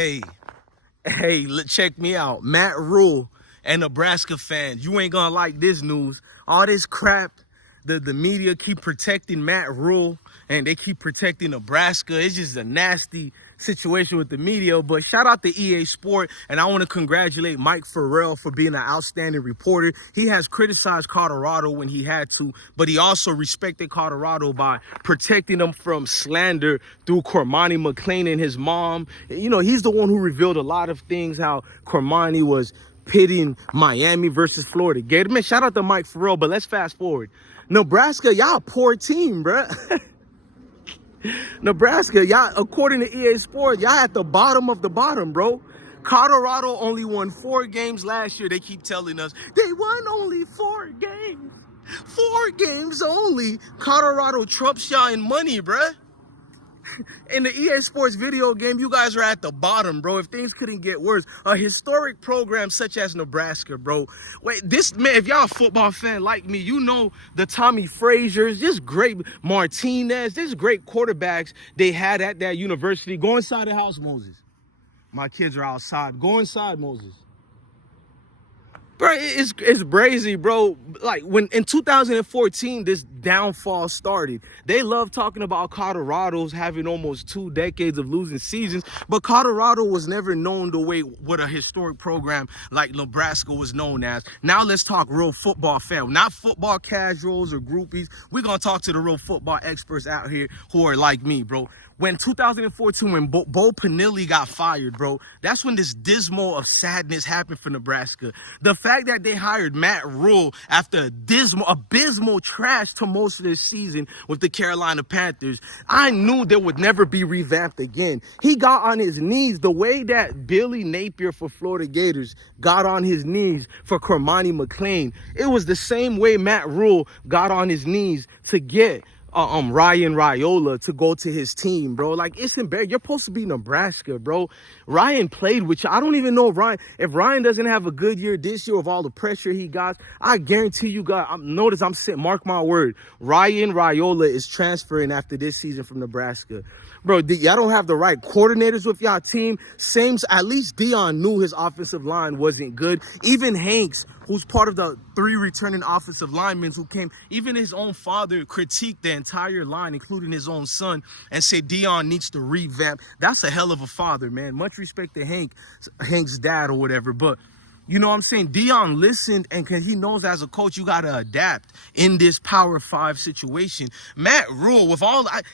Hey, check me out. Matt Rhule and Nebraska fans, you ain't gonna like this news. All this crap, the media keep protecting Matt Rhule and they keep protecting Nebraska. It's just a nasty situation with the media. But shout out to EA Sport, and I want to congratulate Mike Farrell for being an outstanding reporter. He has criticized Colorado when he had to, but he also respected Colorado by protecting them from slander through Cormani McClain and his mom. You know, he's the one who revealed a lot of things, how Cormani was pitting Miami versus Florida Gators. Man, shout out to Mike Farrell, but let's fast forward. Nebraska, y'all a poor team, bruh. Nebraska, y'all, according to EA Sports, y'all at the bottom of the bottom, bro. Colorado only won 4 games last year. They keep telling us they won only 4 games. 4 games only. Colorado trumps y'all in money, bruh. In the EA Sports video game, you guys are at the bottom, bro. If things couldn't get worse, a historic program such as Nebraska, bro. Wait, this man, if y'all a football fan like me, you know the Tommy Frazier's, just great Martinez, there's great quarterbacks they had at that university. Go inside the house, Moses. My kids are outside. Go inside, Moses. Bro, it's crazy, bro. Like, when in 2014 this downfall started, they love talking about Colorado's having almost 2 decades of losing seasons, but Colorado was never known the way what a historic program like Nebraska was known as. Now let's talk real football fan, not football casuals or groupies. We're gonna talk to the real football experts out here who are like me, bro. When 2014, when Bo Pelini got fired, bro, that's when this dismal of sadness happened for Nebraska. The fact that they hired Matt Rhule after abysmal trash to most of this season with the Carolina Panthers, I knew they would never be revamped again. He got on his knees the way that Billy Napier for Florida Gators got on his knees for Cormani McClain. It was the same way Matt Rhule got on his knees to get Rhule to go to his team, bro. Like, it's embarrassing. You're supposed to be Nebraska, bro. Ryan played with you. I don't even know if Ryan doesn't have a good year this year with all the pressure he got. I guarantee you guys, notice I'm sitting, mark my word, Rhule is transferring after this season from Nebraska. Bro, y'all don't have the right coordinators with y'all team. At least Deion knew his offensive line wasn't good. Even Hanks, who's part of the 3 returning offensive linemen who came, even his own father critiqued the entire line, including his own son, and said Deion needs to revamp. That's a hell of a father, man. Much respect to Hank's dad or whatever, but you know what I'm saying? Deion listened, and because he knows as a coach, you got to adapt in this Power 5 situation. Matt Rhule,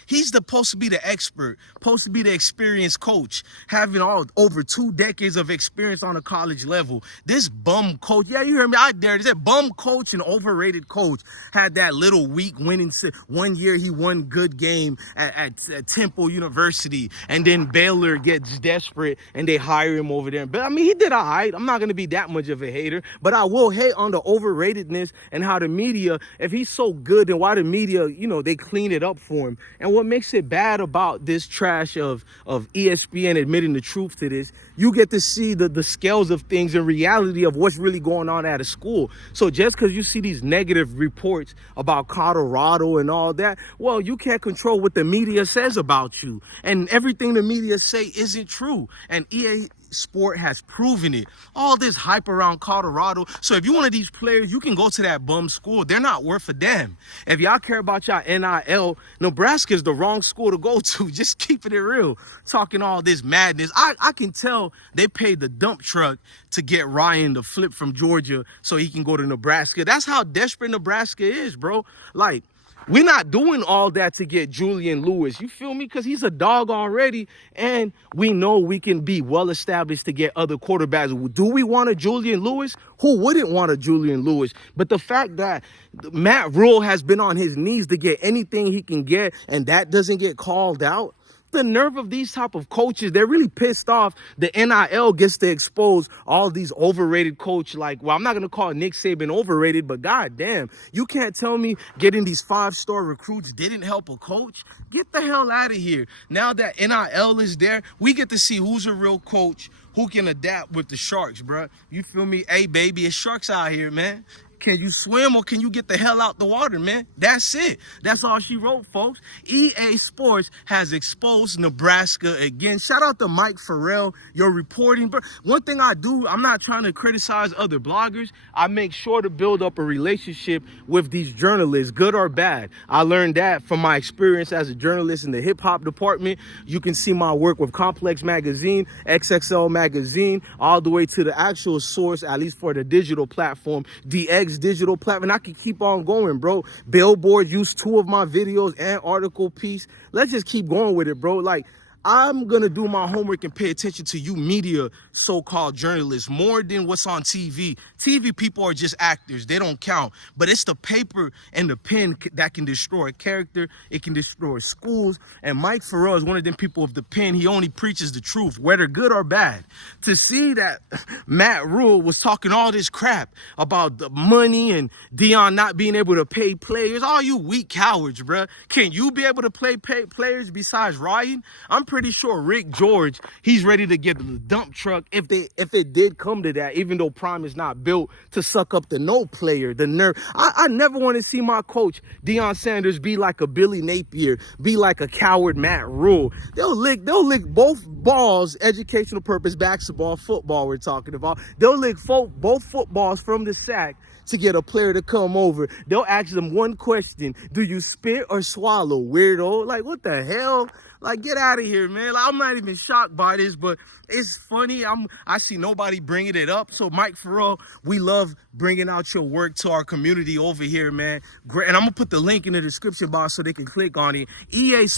he's supposed to be the expert, supposed to be the experienced coach, having over 2 decades of experience on a college level. This bum coach, yeah, you heard me, I dare. That bum coach and overrated coach had that little weak winning. 1 year he won good game at Temple University, and then Baylor gets desperate and they hire him over there. But I mean, he did all right. I'm not going to be that much of a hater, but I will hate on the overratedness and how the media, if he's so good, then why the media, they clean it up for him. And what makes it bad about this trash of ESPN admitting the truth to this, you get to see the scales of things and reality of what's really going on at a school. So just because you see these negative reports about Colorado and all that, well, you can't control what the media says about you. And everything the media say isn't true. And EA Sport has proven it. All this hype around Colorado. So if you're one of these players, you can go to that bum school. They're not worth a damn. If y'all care about y'all NIL, Nebraska is the wrong school to go to. Just keeping it real. Talking all this madness. I can tell they paid the dump truck to get Ryan to flip from Georgia so he can go to Nebraska. That's how desperate Nebraska is, bro. Like, we're not doing all that to get Julian Lewis. You feel me? Because he's a dog already. And we know we can be well established to get other quarterbacks. Do we want a Julian Lewis? Who wouldn't want a Julian Lewis? But the fact that Matt Rhule has been on his knees to get anything he can get, and that doesn't get called out, the nerve of these type of coaches, they're really pissed off. The NIL gets to expose all these overrated coach. Like, well, I'm not going to call Nick Saban overrated, but goddamn, you can't tell me getting these 5-star recruits didn't help a coach. Get the hell out of here. Now that NIL is there, we get to see who's a real coach, who can adapt with the Sharks, bro. You feel me? Hey, baby, it's Sharks out here, man. Can you swim or can you get the hell out the water, man? That's it. That's all she wrote, folks. EA Sports has exposed Nebraska again. Shout out to Mike Farrell, your reporting. But one thing I do, I'm not trying to criticize other bloggers. I make sure to build up a relationship with these journalists, good or bad. I learned that from my experience as a journalist in the hip hop department. You can see my work with Complex Magazine, XXL Magazine, all the way to the actual source, at least for the digital platform, DX digital platform. I can keep on going, bro. Billboard used 2 of my videos and article piece. Let's just keep going with it, bro. Like, I'm going to do my homework and pay attention to you media so-called journalists more than what's on TV. TV people are just actors. They don't count. But it's the paper and the pen that can destroy character. It can destroy schools. And Mike Farrell is one of them people of the pen. He only preaches the truth, whether good or bad. To see that Matt Rhule was talking all this crap about the money and Deion not being able to pay players, all you weak cowards, bruh. Can you be able to pay players besides Ryan? I'm pretty sure Rick George, he's ready to get the dump truck if it did come to that, even though Prime is not built to suck up the no player, the nerve. I never want to see my coach, Deion Sanders, be like a Billy Napier, be like a coward Matt Rhule. They'll lick both balls, educational purpose, basketball, football we're talking about. They'll lick both footballs from the sack to get a player to come over. They'll ask them one question: do you spit or swallow, weirdo? Like, what the hell? Like, get out of here, man. Like, I'm not even shocked by this, but it's funny. I see nobody bringing it up. So, Mike Farrell, we love bringing out your work to our community over here, man. Great. And I'm going to put the link in the description box so they can click on it.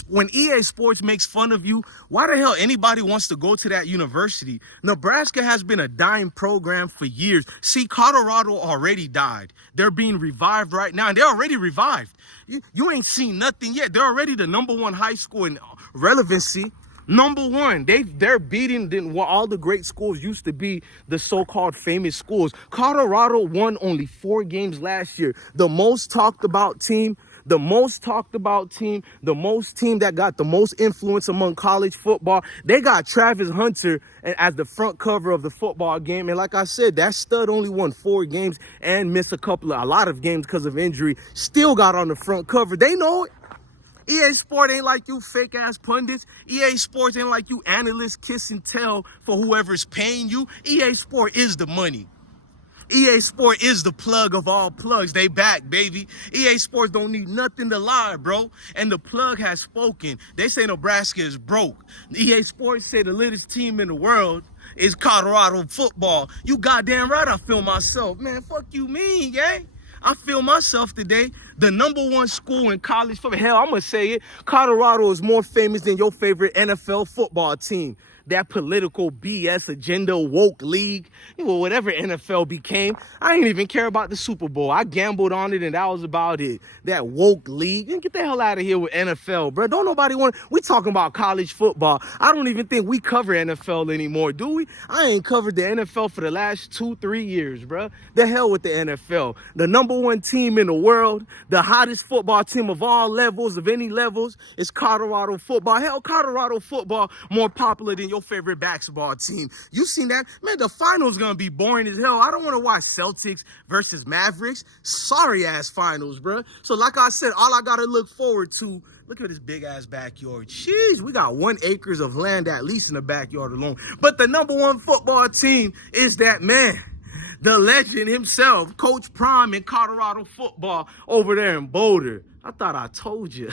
When EA Sports makes fun of you, why the hell anybody wants to go to that university? Nebraska has been a dying program for years. See, Colorado already died. They're being revived right now, and they're already revived. You ain't seen nothing yet. They're already the #1 high school in relevancy. #1. They're beating all the great schools used to be the so-called famous schools. Colorado won only 4 games last year. The most talked about team, the most team that got the most influence among college football. They got Travis Hunter as the front cover of the football game. And like I said, that stud only won 4 games and missed a lot of games because of injury. Still got on the front cover. They know it. EA Sport ain't like you fake ass pundits. EA Sports ain't like you analysts kiss and tell for whoever's paying you. EA Sport is the money. EA Sport is the plug of all plugs. They back, baby. EA Sports don't need nothing to lie, bro. And the plug has spoken. They say Nebraska is broke. EA Sports say the latest team in the world is Colorado football. You goddamn right I feel myself. Man, fuck you mean, gang? I feel myself today. The #1 school in college football. Hell, I'm going to say it. Colorado is more famous than your favorite NFL football team. That political BS agenda, woke league, whatever NFL became. I didn't even care about the Super Bowl. I gambled on it, and that was about it. That woke league. Get the hell out of here with NFL, bro. Don't nobody want. We talking about college football. I don't even think we cover NFL anymore, do we? I ain't covered the NFL for the last 2-3 years, bro. The hell with the NFL. The #1 team in the world, the hottest football team of all levels, of any levels, is Colorado football. Hell, Colorado football more popular than your favorite basketball team. You seen that? Man, the finals gonna be boring as hell. I don't want to watch Celtics versus Mavericks. Sorry ass finals, bro. So like I said, all I gotta look forward to, look at this big ass backyard. Jeez, we got 1 acre of land at least in the backyard alone. But the #1 football team is that man, the legend himself, Coach Prime in Colorado football over there in Boulder. I thought I told you.